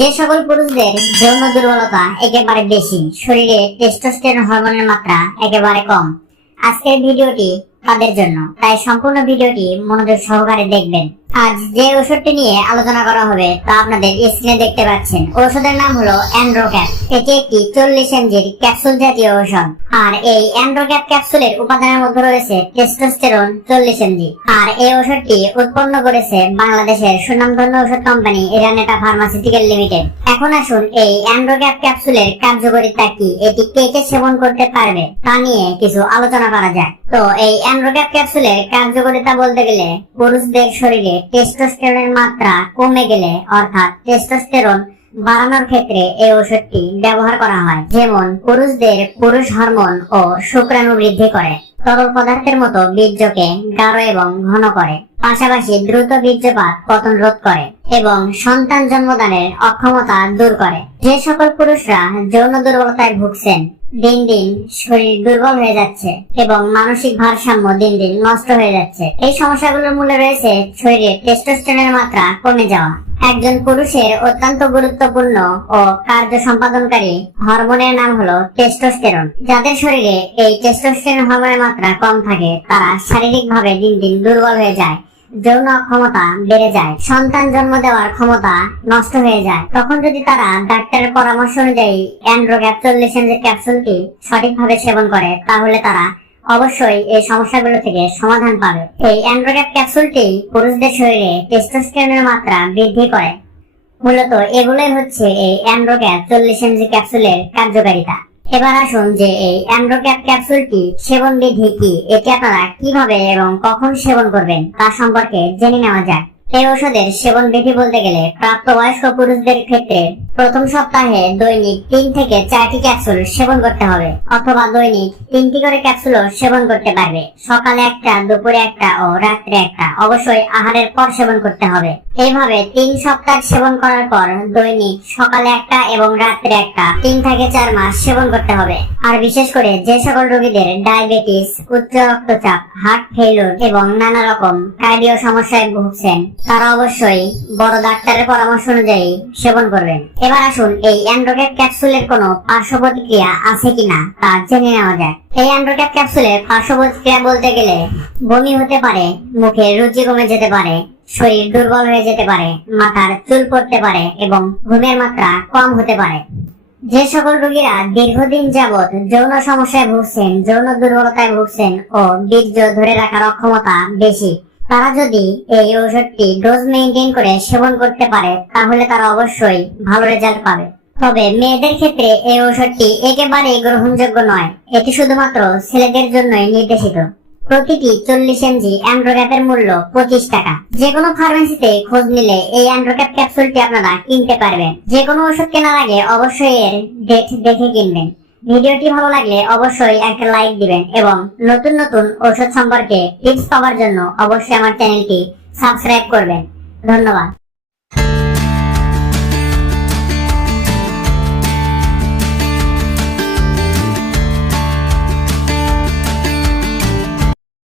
যে সকল পুরুষদের যৌন দুর্বলতা একেবারে বেশি, শরীরে টেস্টোস্টেরন হরমোনের মাত্রা একেবারে কম। আজকের ভিডিওটি তাদের জন্য। তাই সম্পূর্ণ ভিডিওটি মনোযোগ সহকারে দেখবেন। আজ যে ওষুধটি নিয়ে আলোচনা করা হবে তা আপনাদের স্ক্রিনে দেখতে পাচ্ছেন। ওষুধের নাম হলো অ্যান্ড্রোক্যাপ। এটি একটি চল্লিশ এমজির ক্যাপসুল জাতীয় ঔষধ। আর এই অ্যান্ড্রোক্যাপ ক্যাপসুলের উপাদানের মধ্যে রয়েছে টেস্টোস্টেরন চল্লিশ এমজি। আর এই ওষুধটি উৎপন্ন করেছে বাংলাদেশের সুনামধন্য ওষুধ কোম্পানি ইরানেটা ফার্মাসিউটিক্যাল লিমিটেড। এখন আসুন এই অ্যান্ড্রোক্যাপ ক্যাপসুলের কার্যকারিতা কি? এটি কে কে সেবন করতে পারবে? তা নিয়ে কিছু আলোচনা করা যায় তো এই অ্যান্ড্রোক্যাপ ক্যাপসুলের কার্যকারিতা বলতে গেলে পুরুষদের শরীরে টেস্টোস্টেরনের মাত্রা কমে গেলে অর্থাৎ টেস্টোস্টেরন বাড়ানোর ক্ষেত্রে এই ওষুধটি ব্যবহার করা হয়। যেমন পুরুষদের পুরুষ হরমোন ও শুক্রাণু বৃদ্ধি করে। তরল পদার্থের মতো বীর্যকে গাঢ় এবং ঘন করে। পাশাপাশি দ্রুত বীর্যপাত পতন রোধ করে এবং সন্তান জন্মদানের অক্ষমতা দূর করে। যে সকল পুরুষরা যৌন দুর্বলতায় ভুগছেন দিন দিন শরীর দুর্বল হয়ে যাচ্ছে এবং মানসিক ভারসাম্য দিন দিন নষ্ট হয়ে যাচ্ছে। এই সমস্যাগুলোর মূলে রয়েছে শরীরে টেস্টোস্টেরনের মাত্রা কমে যাওয়া। একজন পুরুষের অত্যন্ত গুরুত্বপূর্ণ ও কার্য সম্পাদনকারী হরমোনের নাম হলো টেস্টোস্টেরন যাদের শরীরে এই টেস্টোস্টেরন হরমোনের মাত্রা কম থাকে, তারা শারীরিকভাবে দিন দিন দুর্বল হয়ে যায়। যৌন ক্ষমতা বেড়ে যায়, সন্তান জন্ম দেওয়ার ক্ষমতা নষ্ট হয়ে যায়, তখন যদি তারা ডাক্তারের পরামর্শ অনুযায়ী অ্যান্ড্রোগ্যাপ চল্লিশ ক্যাপসুলটি সঠিকভাবে সেবন করে, তাহলে তারা অবশ্যই এই সমস্যাগুলো থেকে সমাধান পাবে। এই অ্যান্ড্রোগ্যাপ ক্যাপসুলটি পুরুষদের শরীরে টেস্টোস্টেরনের মাত্রা বৃদ্ধি করে। মূলত এগুলোই হচ্ছে এই অ্যান্ড্রোগ্যাপ চল্লিশ এমজি ক্যাপসুলের কার্যকারিতা। এবার আসুন যে এই অ্যান্ড্রোক্যাপ ক্যাপসুলটি সেবন বিধি কি? এটি আপনারা কীভাবে এবং কখন সেবন করবেন তা সম্পর্কে জেনে নেওয়া যাক। এই ওষুধের সেবন বিধি বলতে গেলে প্রাপ্তবয়স্ক পুরুষদের ক্ষেত্রে প্রথম সপ্তাহে দৈনিক তিন থেকে চারটি ক্যাপসুল সেবন করতে হবে, অথবা দৈনিক তিনটি করে ক্যাপসুলও সেবন করতে পারবে। সকালে একটা, দুপুরে একটা ও রাত্রে একটা। অবশ্যই আহারের পর সেবন করতে হবে। এইভাবে তিন সপ্তাহ সেবন করার পর দৈনিক সকালে একটা এবং রাত্রে একটা, তিন থেকে চার মাস সেবন করতে হবে। আর বিশেষ করে যে সকল রোগীদের ডায়াবেটিস, উচ্চ রক্তচাপ, হার্ট ফেইলুর এবং নানা রকম কার্ডিও সমস্যায় ভুগছেন, তারা অবশ্যই বড় ডাক্তারের পরামর্শ অনুযায়ী সেবন করবেন। এবার আসুন, এই অ্যান্ড্রোক্যাপ ক্যাপসুলের কোনো পার্শ্ব প্রতিক্রিয়া আছে কিনা তা জেনে নেওয়া যায় এই অ্যান্ড্রোক্যাপ ক্যাপসুলের পার্শ্ব প্রতিক্রিয়া বলতে গেলে বমি হতে পারে, মুখে রুচি কমে যেতে পারে, শরীর দুর্বল হয়ে যেতে পারে, মাথার চুল পড়তে পারে এবং ঘুমের মাত্রা কম হতে পারে। যে সকল রোগীরা দীর্ঘদিন যাবৎ যৌন সমস্যায় ভুগছেন, যৌন দুর্বলতায় ভুগছেন ও বীর্য ধরে রাখার অক্ষমতা বেশি তারা যদি এই ঔষধটি ডোজ মেনটেন করে সেবন করতে পারে, তাহলে তারা অবশ্যই ভালো রেজাল্ট পাবে। তবে মেয়েদের ক্ষেত্রে এই ঔষধটি একেবারেই গ্রহণযোগ্য নয়। এটি শুধুমাত্র ছেলেদের জন্যই নির্দেশিত। প্রতিটি চল্লিশ এমজি অ্যান্ড্রোক্যাপের মূল্য পঁচিশ টাকা। যে কোনো ফার্মেসিতে খোঁজ নিলে এই অ্যান্ড্রোক্যাপ ক্যাপসুলটি আপনারা কিনতে পারবেন। যে কোনো ওষুধ কেনার আগে অবশ্যই এর ডেট দেখে কিনবেন। ভিডিওটি ভালো লাগলে অবশ্যই একটা লাইক দিবেন এবং নতুন নতুন ওষুধ সম্পর্কে টিপস পাওয়ার জন্য অবশ্যই আমার চ্যানেলটি সাবস্ক্রাইব করবেন। ধন্যবাদ।